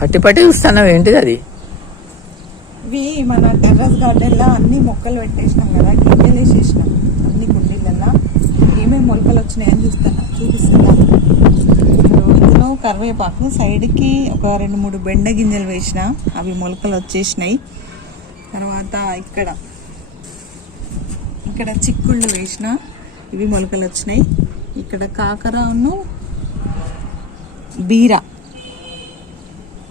పట్టి పట్టి చూస్తున్నావు ఏంటిది అది? ఇవి మన టెర్రస్ గార్డెన్లో అన్ని మొక్కలు పెట్టేసినాం కదా గింజలు వేసేసినాం అన్ని కుండీలల్లో. ఏమేమి మొలకలు వచ్చినాయని చూస్తాను చూపిస్తున్నా ఇందులో కరివేపాకు సైడ్కి ఒక రెండు మూడు బెండ గింజలు వేసిన అవి మొలకలు వచ్చేసినాయి. తర్వాత ఇక్కడ ఇక్కడ చిక్కుళ్ళు వేసిన ఇవి మొలకలు వచ్చినాయి. ఇక్కడ కాకరను బీర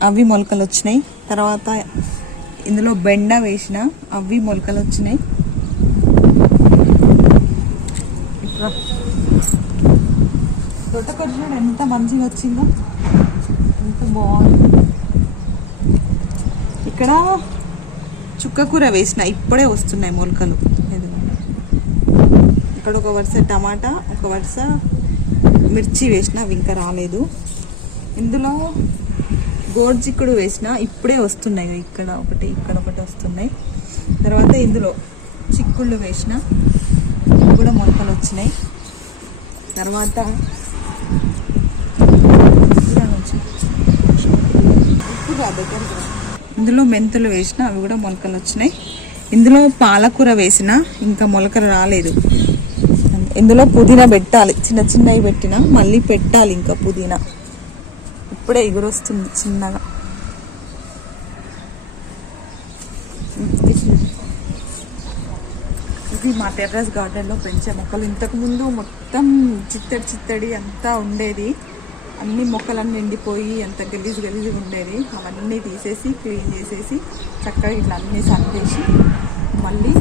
అవి మొలకలు వచ్చినాయి. తర్వాత ఇందులో బెండ వేసిన అవి మొలకలు వచ్చినాయి. ఇప్పుడు తోటకూర చూడు ఎంత మంచిగా వచ్చిందో ఎంత బాగుంది. ఇక్కడ చుక్కకూర వేసిన ఇప్పుడే వస్తున్నాయి మొలకలు. ఇక్కడ ఒక వరుస టమాటా ఒక వరుస మిర్చి వేసిన అవి ఇంకా రాలేదు. ఇందులో గోడ్ చిక్కుడు వేసిన ఇప్పుడే వస్తున్నాయి. ఇక్కడ ఒకటి ఇక్కడ ఒకటి వస్తున్నాయి. తర్వాత ఇందులో చిక్కుళ్ళు వేసిన కూడా మొలకలు వచ్చినాయి. తర్వాత ఇందులో మెంతులు వేసిన అవి కూడా మొలకలు వచ్చినాయి. ఇందులో పాలకూర వేసిన ఇంకా మొలకలు రాలేదు. ఇందులో పుదీనా పెట్టాలి. చిన్న చిన్నవి పెట్టిన మళ్ళీ పెట్టాలి ఇంకా పుదీనా. ఇప్పుడే ఎగురొస్తుంది చిన్నగా. ఇది మా టెర్రస్ గార్డెన్లో పెంచే మొక్కలు. ఇంతకుముందు మొత్తం చిత్తడి చిత్తడి అంతా ఉండేది. అన్ని మొక్కలన్నీ ఎండిపోయి అంత గలీజ్ గలీజు ఉండేది. అవన్నీ తీసేసి క్లీన్ చేసేసి చక్కగా ఇట్లా అన్నీ సర్దేసి మళ్ళీ